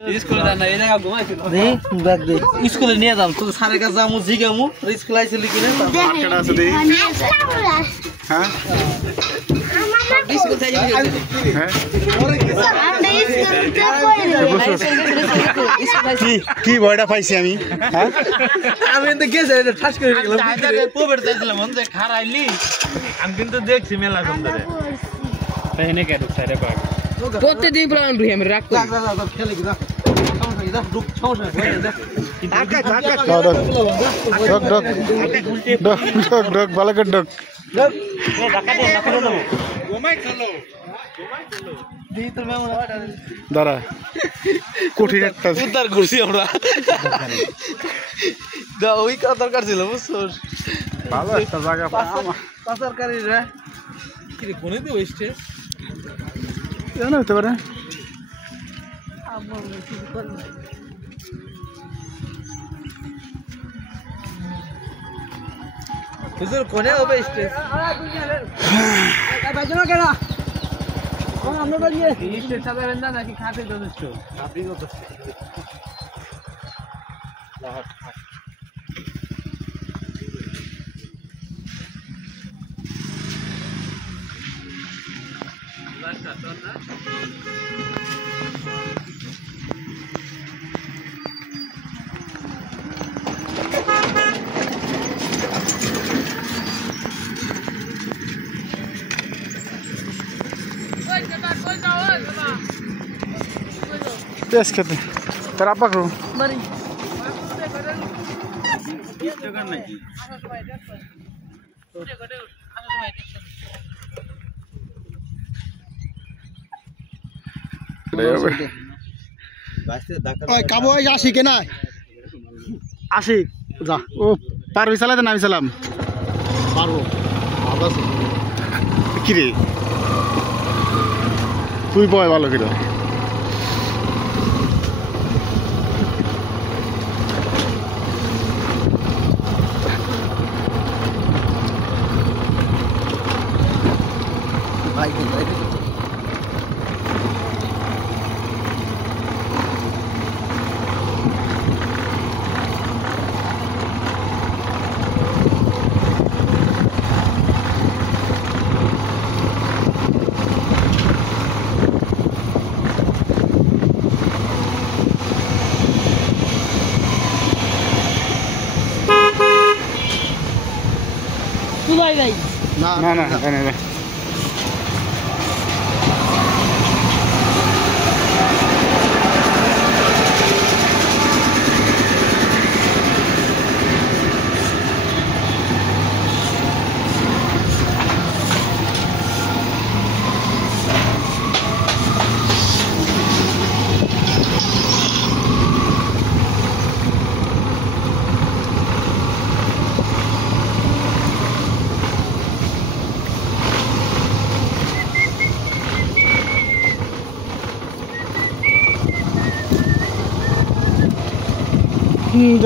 স্কুলে না এই জায়গা ঘুমাইছিল দে ব্যাগ দে স্কুলে নিয়ে যাম তো স্যারের কাছে যামু জিগামু স্কুলে আইছিলি কিনা মার্কেট আছে দেই হ্যাঁ স্কুল থেকে হ্যাঁ কি বয়টা পাইছি আমি হ্যাঁ আমি তো গেছে ঠাস করে গেলাম পোবের চাইছিলাম মন যে খারাইলি আমি কিন্তু দেখছি মেলা সুন্দর তাই এনে কেন সাইডে পাক প্রত্যেকদিন প্ল্যান রুই আমি রাখ করি খেলে কি না দাঁড়া কঠিন একটা উদ্ধার করছি আমরা ওই দরকার ছিল বুঝছো ভালো একটা জায়গা পাচারকারীরা কি রে কোনে দিয়ে ওইস্টে জানো হতে পারে হুজুর কোনে হবে স্টেজ বাজনা কেন কোন আমরা বাজিয়ে স্টেজ সাজাবেন না নাকি খাতে যথেষ্ট আপনি যথেষ্ট পেস খেতে তার আপা করো কাবু আসি কে না আসি যা ও পারবি চালাতে না আমি চালাম পারবো কিরে তুই বয় ভালো কিরে না না না না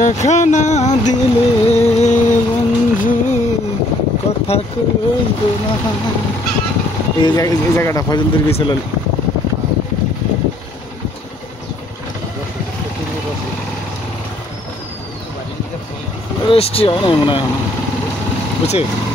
দেখা না দিলে বন্ধু কথা কইব না এই জায়গাটা ফজলদের বিশাল রেস্টি হয় না মনে হয় বুঝছে